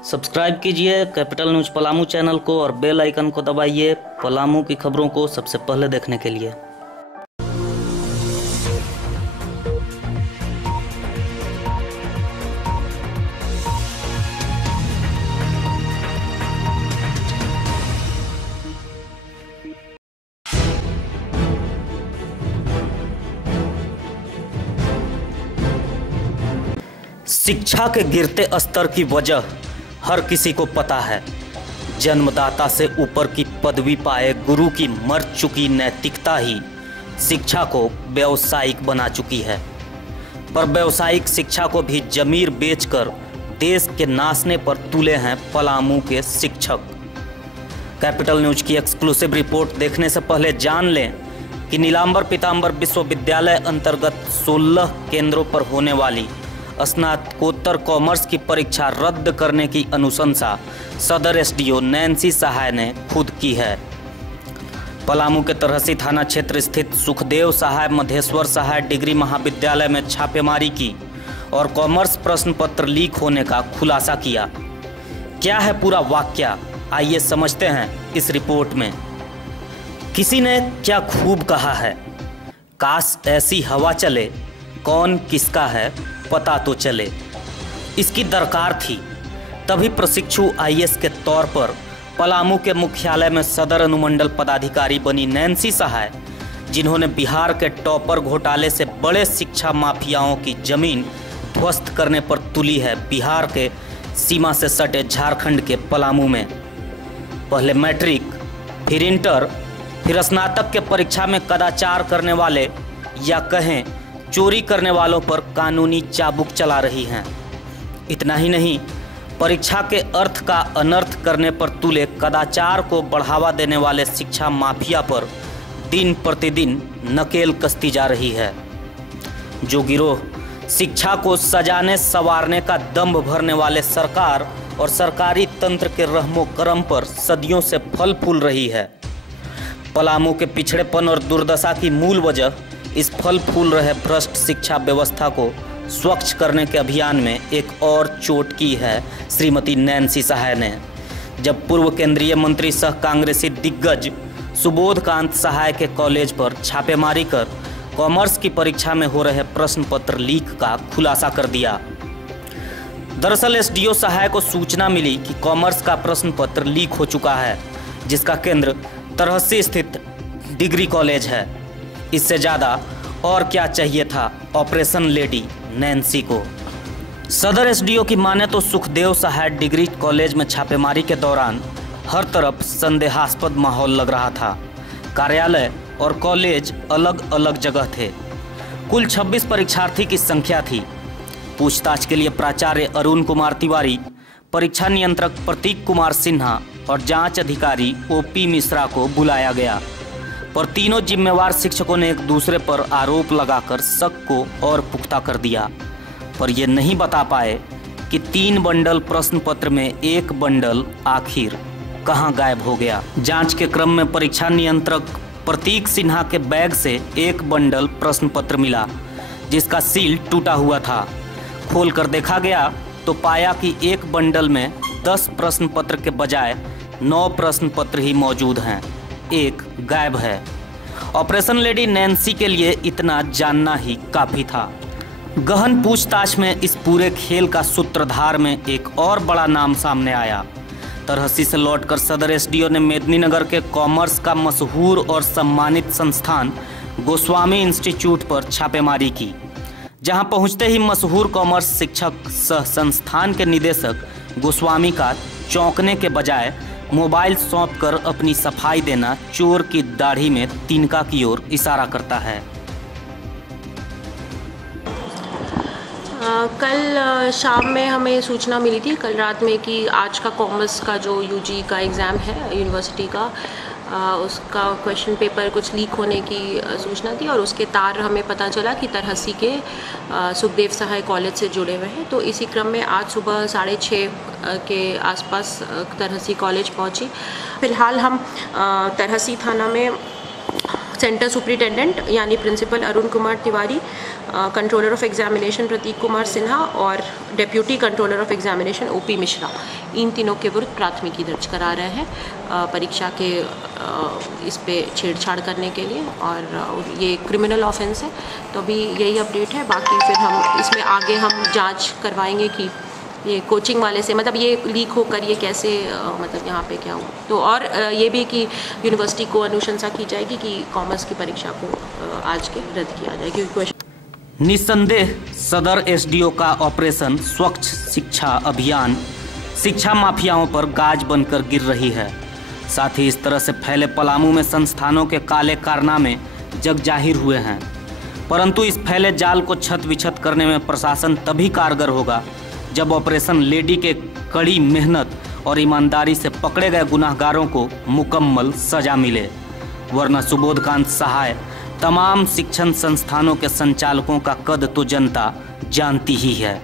Subscribe कीजिए capital news Palamu channel को और बेल आइकन को दबाइए पलामू की खबरों को सबसे पहले देखने के लिए। शिक्षा के गिरते स्तर की वजह हर किसी को पता है। जन्मदाता से ऊपर की पदवी पाए गुरु की मर चुकी नैतिकता ही शिक्षा को व्यावसायिक बना चुकी है। पर व्यावसायिक शिक्षा को भी जमीर बेचकर देश के नाशने पर तुले हैं पलामू के शिक्षक। कैपिटल न्यूज की एक्सक्लूसिव रिपोर्ट देखने से पहले जान लें कि नीलांबर पीतांबर विश्वविद्यालय अंतर्गत 16 केंद्रों पर होने वाली स्नातकोत्तर कॉमर्स की परीक्षा रद्द करने की अनुशंसा सदर एसडीओ नैन्सी सहाय ने खुद की है। पलामू के तरहसी थाना क्षेत्र स्थित सुखदेव सहाय मधेश्वर सहाय डिग्री महाविद्यालय में छापेमारी की और कॉमर्स प्रश्न पत्र लीक होने का खुलासा किया। क्या है पूरा वाकया, आइए समझते हैं इस रिपोर्ट में। किसी ने क्या खूब कहा है, काश ऐसी हवा चले, कौन किसका है पता तो चले। इसकी दरकार थी, तभी प्रशिक्षु आईएएस के तौर पर पलामू के मुख्यालय में सदर अनुमंडल पदाधिकारी बनी नैन्सी सहाय, जिन्होंने बिहार के टॉपर घोटाले से बड़े शिक्षा माफियाओं की जमीन ध्वस्त करने पर तुली है बिहार के सीमा से सटे झारखंड के पलामू में। पहले मैट्रिक, फिर इंटर, फिर स्नातक के परीक्षा में कदाचार करने वाले या कहें चोरी करने वालों पर कानूनी चाबुक चला रही हैं। इतना ही नहीं, परीक्षा के अर्थ का अनर्थ करने पर तुले कदाचार को बढ़ावा देने वाले शिक्षा माफिया पर दिन प्रतिदिन नकेल कसती जा रही है। जो गिरोह शिक्षा को सजाने संवारने का दंभ भरने वाले सरकार और सरकारी तंत्र के रहमो करम पर सदियों से फल फूल रही है। पलामू के पिछड़ेपन और दुर्दशा की मूल वजह इस फल फूल रहे भ्रष्ट शिक्षा व्यवस्था को स्वच्छ करने के अभियान में एक और चोट की है श्रीमती नैन्सी सहाय ने, जब पूर्व केंद्रीय मंत्री सह कांग्रेसी दिग्गज सुबोधकांत सहाय के कॉलेज पर छापेमारी कर कॉमर्स की परीक्षा में हो रहे प्रश्न पत्र लीक का खुलासा कर दिया। दरअसल एसडीओ सहाय को सूचना मिली कि कॉमर्स का प्रश्न पत्र लीक हो चुका है, जिसका केंद्र तरहसी स्थित डिग्री कॉलेज है। इससे ज़्यादा और क्या चाहिए था ऑपरेशन लेडी नैन्सी को। सदर एसडीओ की माने तो सुखदेव सहाय डिग्री कॉलेज में छापेमारी के दौरान हर तरफ संदेहास्पद माहौल लग रहा था। कार्यालय और कॉलेज अलग अलग जगह थे। कुल 26 परीक्षार्थी की संख्या थी। पूछताछ के लिए प्राचार्य अरुण कुमार तिवारी, परीक्षा नियंत्रक प्रतीक कुमार सिन्हा और जांच अधिकारी ओपी मिश्रा को बुलाया गया, पर तीनों जिम्मेवार शिक्षकों ने एक दूसरे पर आरोप लगाकर शक को और पुख्ता कर दिया। पर ये नहीं बता पाए कि 3 बंडल प्रश्न पत्र में एक बंडल आखिर कहां गायब हो गया। जांच के क्रम में परीक्षा नियंत्रक प्रतीक सिन्हा के बैग से एक बंडल प्रश्न पत्र मिला, जिसका सील टूटा हुआ था। खोल कर देखा गया तो पाया कि एक बंडल में 10 प्रश्न पत्र के बजाय 9 प्रश्न पत्र ही मौजूद हैं, एक गायब है। ऑपरेशन लेडी नैन्सी के लिए इतना जानना ही काफ़ी था। गहन पूछताछ में इस पूरे खेल का सूत्रधार में एक और बड़ा नाम सामने आया। तरहसी से लौटकर सदर एसडीओ ने मेदिनीनगर के कॉमर्स का मशहूर और सम्मानित संस्थान गोस्वामी इंस्टीट्यूट पर छापेमारी की, जहां पहुंचते ही मशहूर कॉमर्स शिक्षक सह संस्थान के निदेशक गोस्वामी का चौंकने के बजाय मोबाइल सौंपकर अपनी सफाई देना चोर की दाढ़ी में तिनका की ओर इशारा करता है। कल शाम में हमें सूचना मिली थी, कल रात में, कि आज का कॉमर्स का जो यूजी का एग्ज़ाम है यूनिवर्सिटी का, उसका क्वेश्चन पेपर कुछ लीक होने की सूचना थी और उसके तार हमें पता चला कि तरहसी के सुखदेव सहाय कॉलेज से जुड़े हुए हैं। तो इसी क्रम में आज सुबह 6:30 के आसपास तरहसी कॉलेज पहुंची। फिलहाल हम तरहसी थाना में सेंटर सुपरिटेंडेंट यानी principal Arun Kumar Tiwari, controller of examination Pratik Kumar Sinha और deputy controller of examination OP Mishra, इन तीनों के विरुद्ध प्राथमिकी दर्ज करा रहे हैं परीक्षा के इस पे छेड़छाड़ करने के लिए, और ये क्रिमिनल ऑफेंस है। तो अभी यही अपडेट है, बाकी फिर हम इसमें आगे हम जांच करवाएंगे कि ये कोचिंग वाले से मतलब ये लीक होकर ये कैसे मतलब यहाँ पे क्या हुआ। तो और ये भी कि यूनिवर्सिटी को अनुशंसा की जाएगी कि कॉमर्स की परीक्षा को आज के रद्द किया जाए, क्योंकि क्वेश्चन। निस्संदेह सदर एसडीओ का ऑपरेशन स्वच्छ शिक्षा अभियान शिक्षा माफियाओं पर गाज बनकर गिर रही है। साथ ही इस तरह से फैले पलामू में संस्थानों के काले कारनामे जग जाहिर हुए हैं, परंतु इस फैले जाल को छत विछत करने में प्रशासन तभी कारगर होगा जब ऑपरेशन लेडी के कड़ी मेहनत और ईमानदारी से पकड़े गए गुनाहगारों को मुकम्मल सजा मिले, वरना सुबोधकांत सहाय तमाम शिक्षण संस्थानों के संचालकों का कद तो जनता जानती ही है।